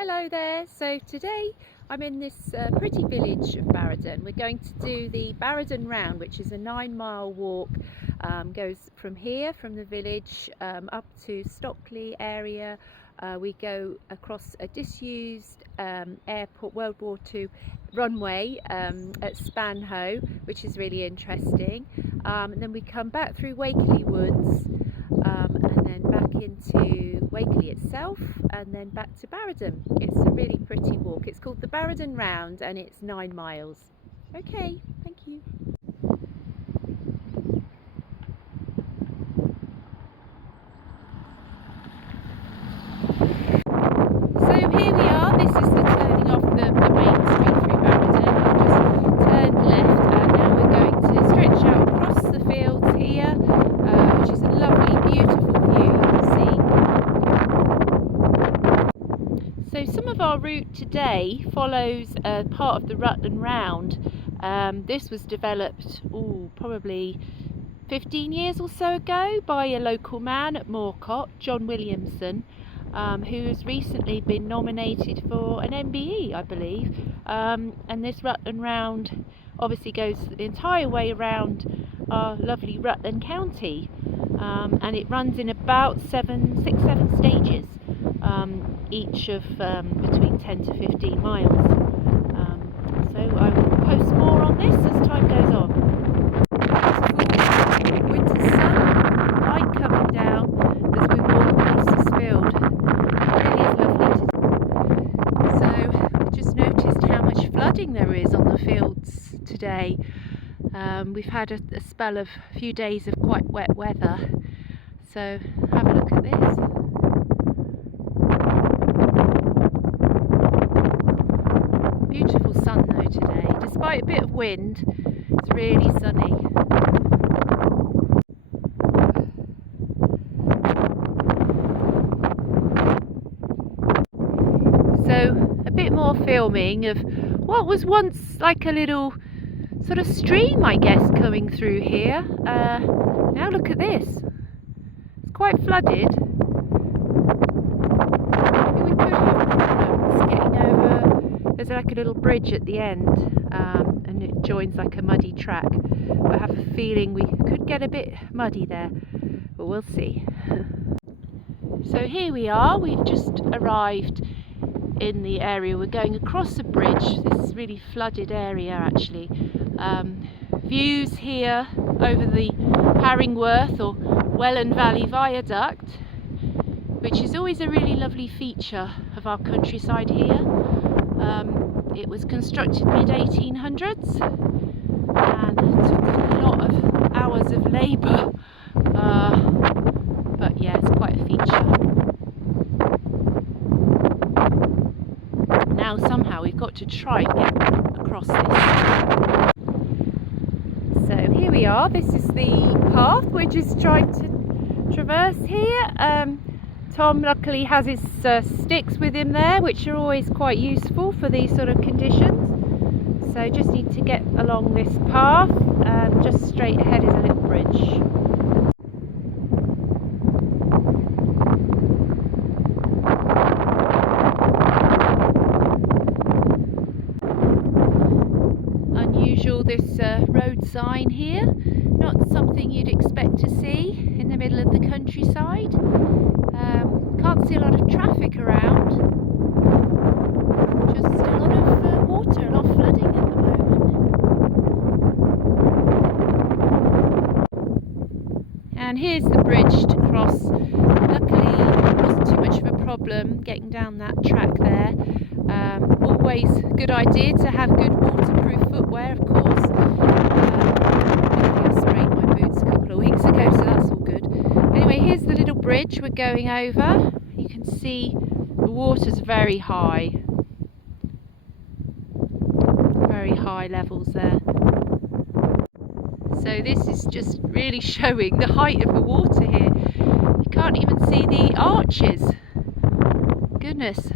Hello there. So today I'm in this pretty village of Barrowden. We're going to do the Barrowden Round, which is a 9-mile walk. Goes from here, from the village, up to Stockley area. We go across a disused airport World War II runway at Spanhoe, which is really interesting. And then we come back through Wakeley Woods, and then back into Wakeley itself, and then back to Barrowden. It's a really pretty walk. It's called the Barrowden Round and it's 9 miles. Okay, thank you. So here we are. This is the turning off the main street through Barrowden. I've just turned left and now we're going to stretch out across the fields here, which is a lovely, beautiful view you can see. So some of our route today follows part of the Rutland Round. This was developed probably 15 years or so ago by a local man at Moorcote, John Williamson, who has recently been nominated for an MBE, I believe. And this Rutland Round obviously goes the entire way around our lovely Rutland County, and it runs in about 7 stages, each of between 10 to 15 miles. So I will post more on this as time goes on. Beautiful winter sun, light coming down as we walk across this field. Really is lovely to see. So I just noticed how much flooding there is on the fields today. We've had a spell of a few days of quite wet weather. So have a look at this. Beautiful sun though today. Despite a bit of wind, it's really sunny. So a bit more filming of what was once like a little sort of stream, I guess, coming through here. Now look at this. It's quite flooded. We could have problems getting over. There's like a little bridge at the end, and it joins like a muddy track. I have a feeling we could get a bit muddy there, but we'll see. So here we are. We've just arrived in the area. We're going across a bridge. This is really flooded area actually. Views here over the Haringworth or Welland Valley Viaduct, which is always a really lovely feature of our countryside here. It was constructed mid-1800s and took a lot of hours of labour, but yeah, it's quite a feature. Now somehow we've got to try and get across this. So here we are. This is the path we're just trying to traverse here. Tom luckily has his sticks with him there, which are always quite useful for these sort of conditions. So just need to get along this path, and just straight ahead is a little bridge. Unusual, this road sign here. Not something you'd expect to see in the middle of the countryside. Can't see a lot of traffic around. Just a lot of water, a lot of flooding at the moment. And here's the bridge to cross. Luckily, it wasn't too much of a problem getting down that track there. Always a good idea to have good waterproof footwear, of course. I sprained my boots a couple of weeks ago, so that's all good. Anyway, here's the little bridge we're going over. You can see the water's very high. Very high levels there. So this is just really showing the height of the water here. You can't even see the arches. Goodness.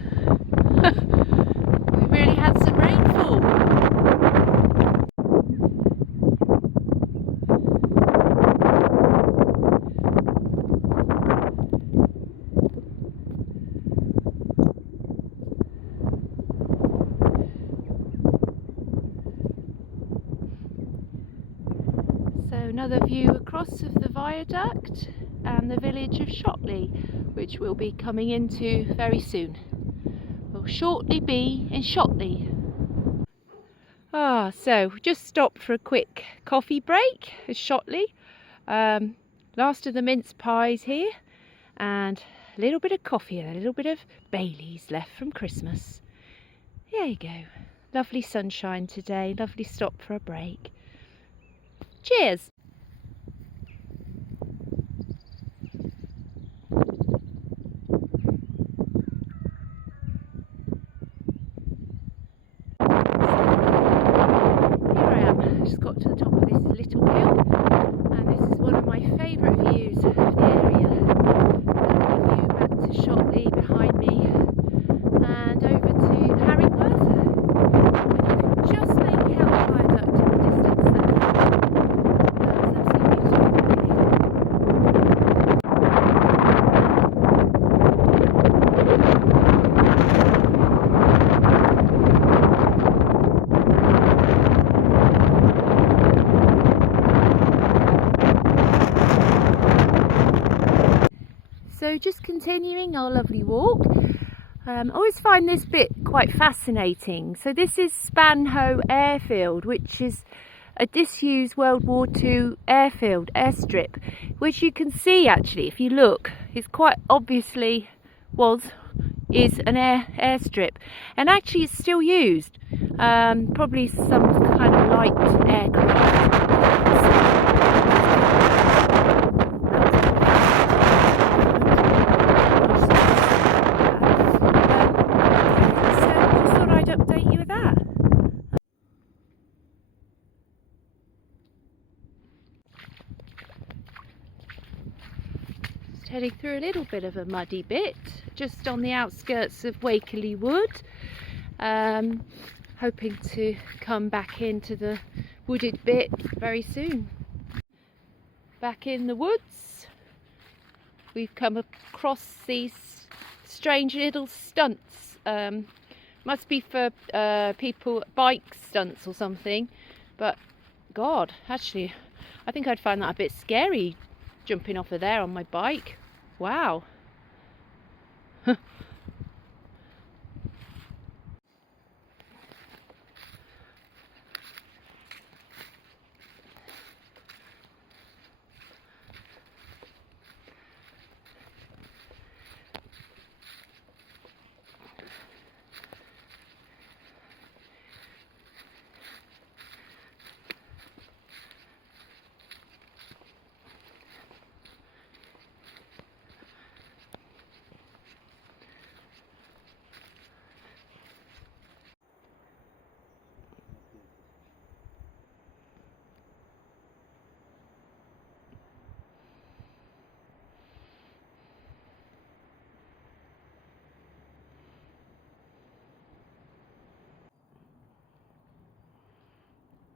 We really had some rainfall. another view across of the viaduct and the village of Shotley, which we'll be coming into very soon. We'll shortly be in Shotley. So just stopped for a quick coffee break at Shotley. Last of the mince pies here, and a little bit of coffee and a little bit of Baileys left from Christmas. There you go. Lovely sunshine today, lovely stop for a break. Cheers! Just got to the top of this little hill, and this is one of my favourite views of the area. Lovely view back to Shotley behind me and over to Harringworth, and you can just make out the viaduct in the distance there. That's absolutely beautiful. So just continuing our lovely walk. I always find this bit quite fascinating. So this is Spanhoe Airfield, which is a disused World War II airstrip, which you can see actually, if you look, is quite obviously is an airstrip, and actually it's still used. Probably some kind of light aircraft. Heading through a little bit of a muddy bit, just on the outskirts of Wakerley Wood. Hoping to come back into the wooded bit very soon. Back in the woods, we've come across these strange little stunts. Must be for people, bike stunts or something, but God, actually I think I'd find that a bit scary, jumping off of there on my bike. Wow.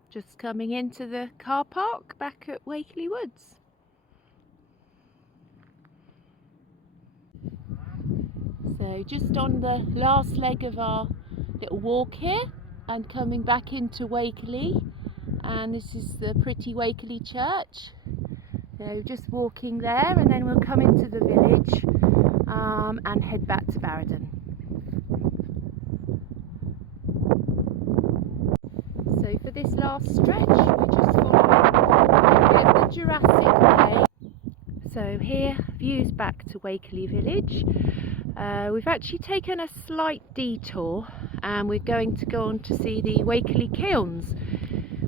Just coming into the car park back at Wakerley Woods. So just on the last leg of our little walk here and coming back into Wakerley, and this is the pretty Wakerley church. So just walking there, and then we'll come into the village and head back to Barrowden. So for this last stretch, we're just following a bit of the Jurassic way. So here, views back to Wakerley village. We've actually taken a slight detour, and we're going to go on to see the Wakerley kilns,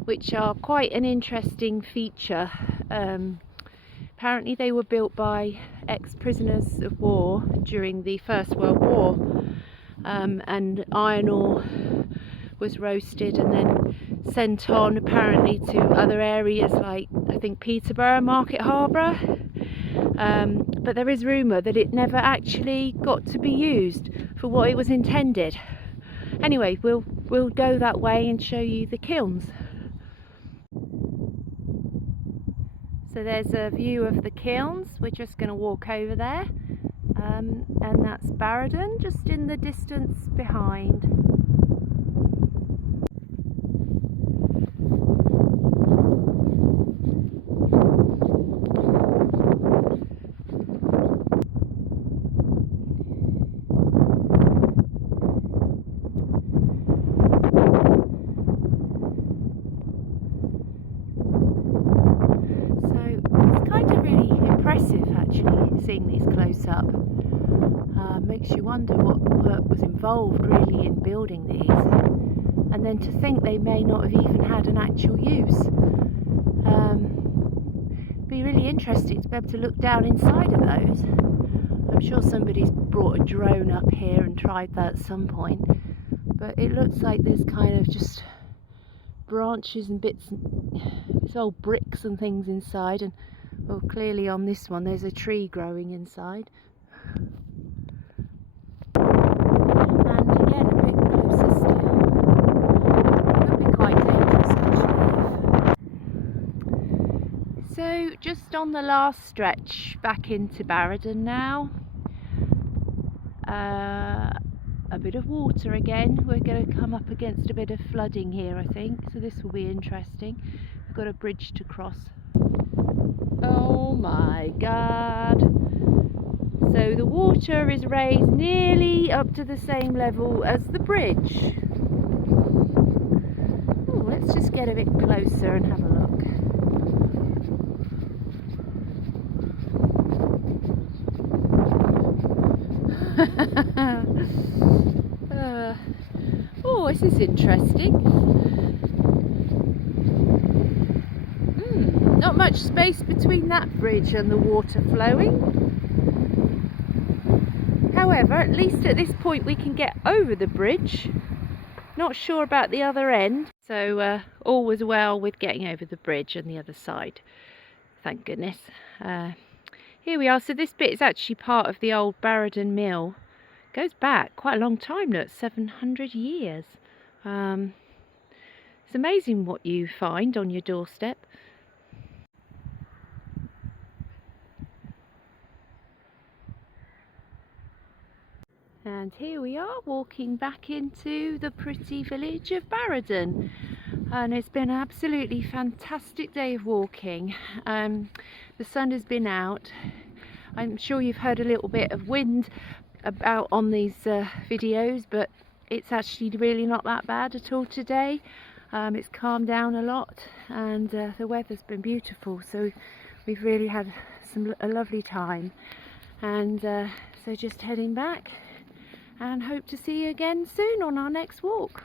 which are quite an interesting feature. Apparently they were built by ex-prisoners of war during the First World War, and iron ore was roasted and then sent on apparently to other areas like, I think, Peterborough, Market Harborough, but there is rumour that it never actually got to be used for what it was intended. Anyway, we'll go that way and show you the kilns. So there's a view of the kilns. We're just going to walk over there, and that's Barrowden just in the distance behind. seeing these close up. Makes you wonder what was involved really in building these, and then to think they may not have even had an actual use. Be really interesting to be able to look down inside of those. I'm sure somebody's brought a drone up here and tried that at some point, but it looks like there's kind of just branches and bits, it's old bricks and things inside, and well, clearly on this one there's a tree growing inside. And again, a bit closer still. Could be quite dangerous actually. So just on the last stretch back into Barrowden now. A bit of water again. We're going to come up against a bit of flooding here, I think, so this will be interesting. We've got a bridge to cross. Oh my god! So the water is raised nearly up to the same level as the bridge. Oh, let's just get a bit closer and have a look. Oh, this is interesting. Not much space between that bridge and the water flowing. However, at least at this point we can get over the bridge. Not sure about the other end. So all was well with getting over the bridge on the other side. Thank goodness. Here we are. So this bit is actually part of the old Barrowden mill. Goes back quite a long time, look, 700 years. It's amazing what you find on your doorstep. And here we are walking back into the pretty village of Barrowden, and it's been an absolutely fantastic day of walking. The sun has been out. I'm sure you've heard a little bit of wind about on these videos, but it's actually really not that bad at all today. It's calmed down a lot, and the weather's been beautiful, so we've really had a lovely time. And so just heading back, and hope to see you again soon on our next walk.